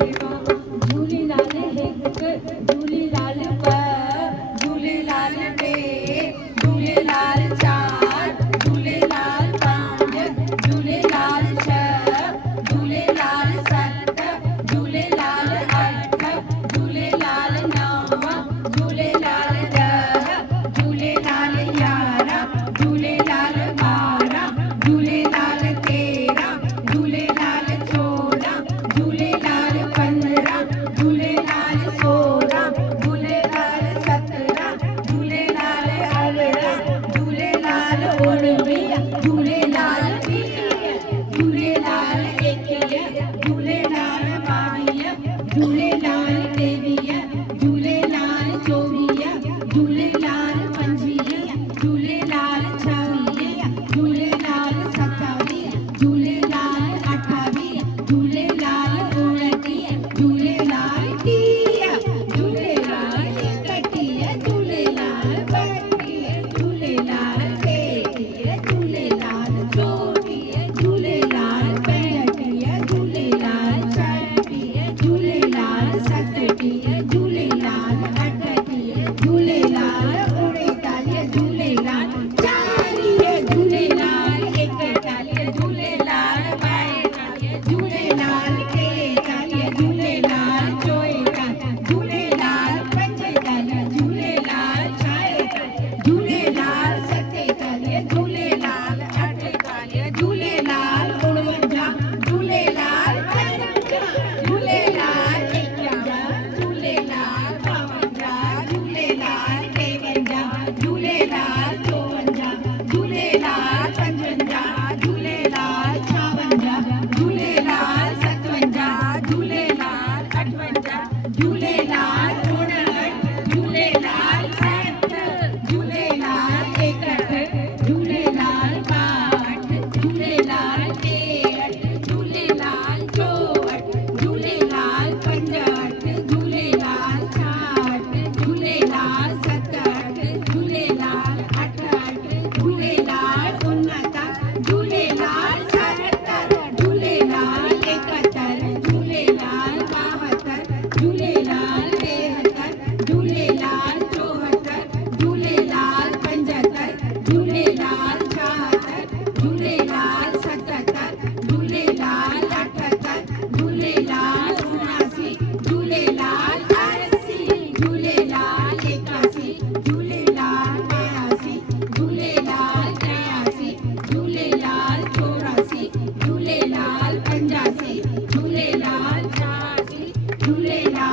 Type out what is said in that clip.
झूलेलाल हिक झूलेलाल ॿ झूलेलाल टे झूलेलाल चार झूलेलाल पंज झूलेलाल छह झूलेलाल सत झूलेलाल अठ झूलेलाल नव झूलेलाल ॾह झूलेलाल यारहं झूलेलाल ॿारहं झूलेलाल तेरहं झूलेलाल चोॾहं झूलेलाल 15 झूलेलाल 16 झूलेलाल 17 झूलेलाल 18 झूलेलाल 19 झूलेलाल 20 झूलेलाल 21 झूलेलाल 22 झूलेलाल 23 झूलेलाल 24 झूलेलाल 25 झूलेलाल 26 झूलेलाल 27 झूलेलाल 28 झूलेलाल 29 झूलेलाल 30 झूलेलाल 31 झूलेलाल 32 झूलेलाल 33 झूलेलाल 34 झूलेलाल 35 झूलेलाल 36 झूलेलाल 37 झूलेलाल 38 झूलेलाल 39 झूलेलाल 40 झूलेलाल 41 झूलेलाल 42 झूलेलाल 43 झूलेलाल 44 झूलेलाल 45 झूलेलाल 46 झूलेलाल 47 झूलेलाल 48 झूलेलाल 49 झूलेलाल 50 झूलेलाल 51 झूलेलाल 52 झूलेलाल 53 झूलेलाल 54 झूलेलाल 55 झूलेलाल 56 झूलेलाल 57 झूलेलाल 58 झूलेलाल 59 झूलेलाल 60 झूलेलाल 61 झूलेलाल 62 झूलेलाल 63 झूलेलाल 64 झूलेलाल 65 झूलेलाल 66 झूलेलाल 67 झूलेलाल 68 झूलेलाल 69 झूलेलाल 70 झूलेलाल 71 झूलेलाल 72 झूलेलाल 73 झूलेलाल 74 झूलेलाल 75 झूलेलाल 76 झूलेलाल 77 झूलेलाल 78 झूलेलाल 79 झूलेलाल 80 झूलेलाल 81 झूलेलाल 82 झूलेलाल 83 झूलेलाल 84 झूलेलाल 85 झूलेलाल 86 झूलेलाल